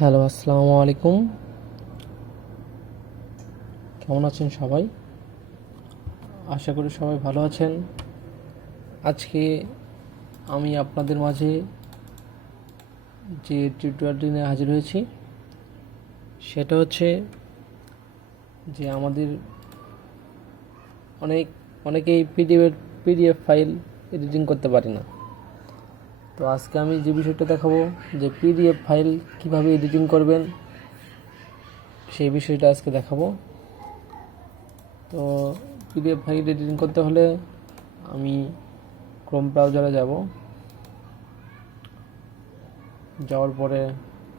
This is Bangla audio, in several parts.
হ্যালো, আসসালামু আলাইকুম। কেমন আছেন সবাই? আশা করি সবাই ভালো আছেন। আজকে আমি আপনাদের মাঝে যে টিউটোরিয়ালটি নিয়ে হাজির হয়েছি সেটা হচ্ছে যে আমাদের অনেকেই পিডিএফ ফাইল এডিটিং করতে পারি না। তো আজকে আমি যে বিষয়টা দেখাবো যে পিডিএফ ফাইল কিভাবে এডিটিং করবেন সেই বিষয়টা আজকে দেখাবো। তো পিডিএফ ফাইল এডিটিং করতে হলে আমি ক্রোম ব্রাউজারে যাওয়ার পরে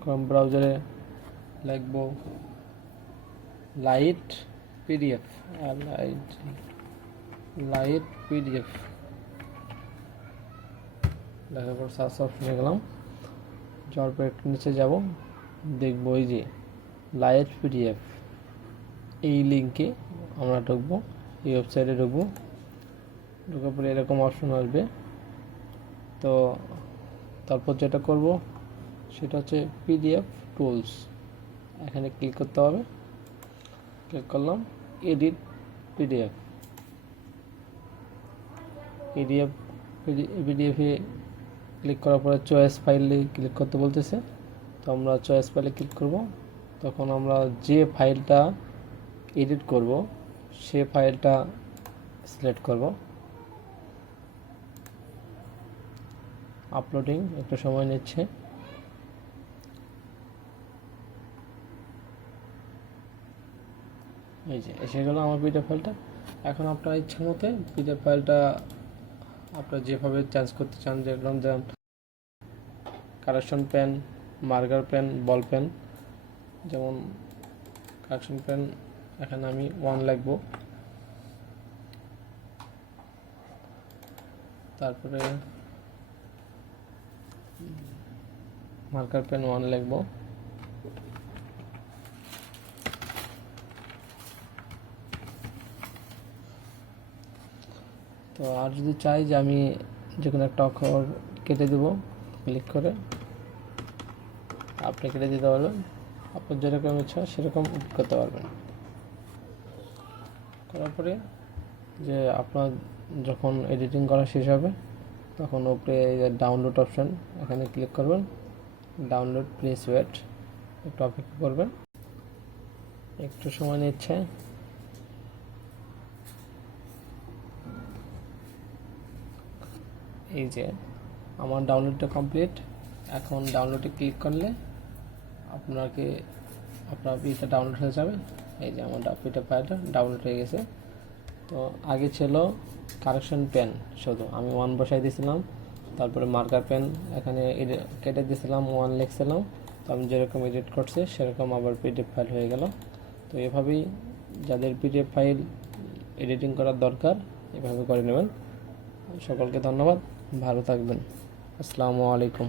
ক্রোম ব্রাউজারে লিখব লাইট পিডিএফ লাইট পিডিএফ লেখার পর সার্চ অপশনে গেলাম। যাওয়ার পর একটু নিচে যাব, দেখব এই যে লাইট পিডিএফ, এই লিঙ্কে আমরা ঢুকবো, এই ওয়েবসাইটে ঢুকবো। ঢোকার পরে এরকম অপশন আসবে। তো তারপর যেটা করব সেটা হচ্ছে পিডিএফ টুলস, এখানে ক্লিক করতে হবে। ক্লিক করলাম এডিট পিডিএফ। পিডিএফে ক্লিক করার পরে চয়েস ফাইলে ক্লিক করতে বলতেছে। তো আমরা চয়েস ফাইলে ক্লিক করব। তখন আমরা যে ফাইলটা এডিট করব সে ফাইলটা সিলেক্ট করব। আপলোডিং একটু সময় নিচ্ছে। এই যে এসে গেল আমার পিডিএফ ফাইলটা। এখন আপনার ইচ্ছা মতো পিডিএফ ফাইলটা আপনারা যেভাবে চেঞ্জ করতে চান, যেরকম যেমন correction pen, marker pen, ball pen. যেমন কারেকশন পেন এখানে আমি 1 লিখব, তারপরে মার্কার পেন 1 লিখব। তো আর যদি চাই যে আমি যে কোনো একটা অক্ষর কেটে দেব, ক্লিক করে আপনি কেটে দিতে পারবেন। আপনার যেরকম ইচ্ছা সেরকম করতে পারবেন। করার পরে যে আপনার যখন এডিটিং করা শেষ হবে তখন উপরে ডাউনলোড অপশন, এখানে ক্লিক করবেন। ডাউনলোড, প্লিজ ওয়েট, একটু অপেক্ষা করবেন, একটু সময় নিচ্ছে। এই যে আমার ডাউনলোডটা কমপ্লিট। এখন ডাউনলোডে ক্লিক করলে আপনার পিটা ডাউনলোড হয়ে যাবে। এই যে আমার পিটা ফাইলটা ডাউনলোড হয়ে গেছে। তো আগে ছিল কারেকশন পেন, শুধু আমি 1 বসাই দিয়েছিলাম, তারপরে মার্কার পেন এখানে কেটে দিয়েছিলাম, 1 লিখছিলাম। তো আমি যেরকম এডিট করছি সেরকম আবার পিডিএফ ফাইল হয়ে গেল। তো এভাবেই যাদের পিডিএফ ফাইল এডিটিং করার দরকার এভাবে করে নেবেন। সকলকে ধন্যবাদ, ভালো থাকবেন। আসসালামু আলাইকুম।